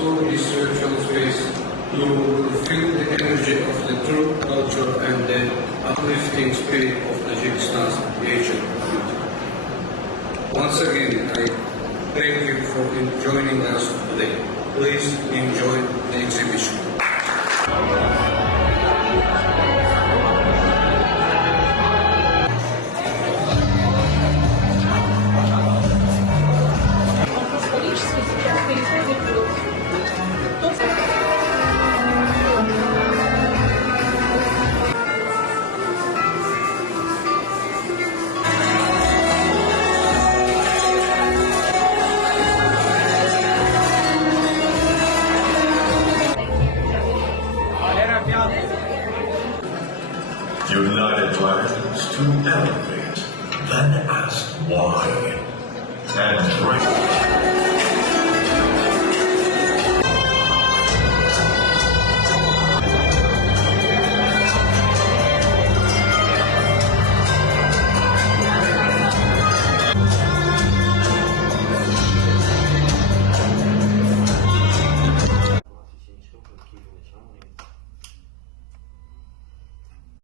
explore this virtual space, you will feel the energy of the true culture and the uplifting spirit of Tajikistan's ancient beauty. Once again, I thank you for joining us today. Please enjoy the exhibition. United plans to elevate, then ask why, and break.